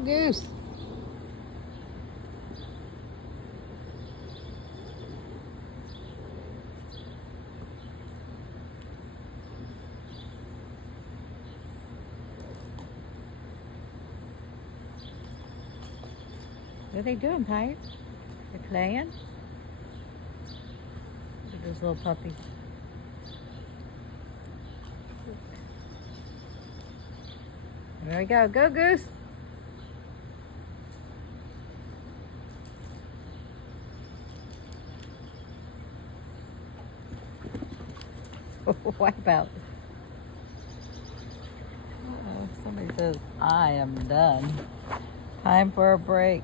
go, Goose. What are they doing, Pipe? They're playing? Look at those little puppies. There we go. Go, Goose. Wipe out. Somebody says, I am done. Time for a break.